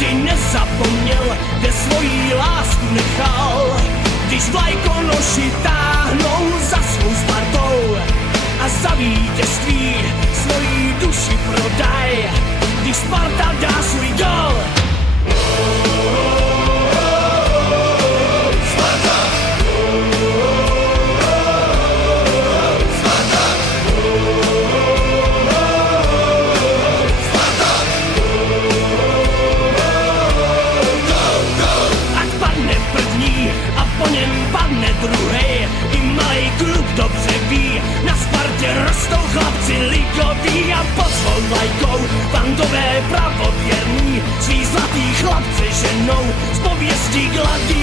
nikdy nezapomněl, kde svoji lásku nechal. Když vlajkonoši táhnou za svou Spartou a za vítězství svoji duši prodaj, když Sparta dá svůj gol. Po něm padne druhej, i malej klub dobře ví, na Spartě rostou chlapci ligoví a pod svou vlajkou bandové pravověrní svý zlatý chlapce ženou z pověstí gladi.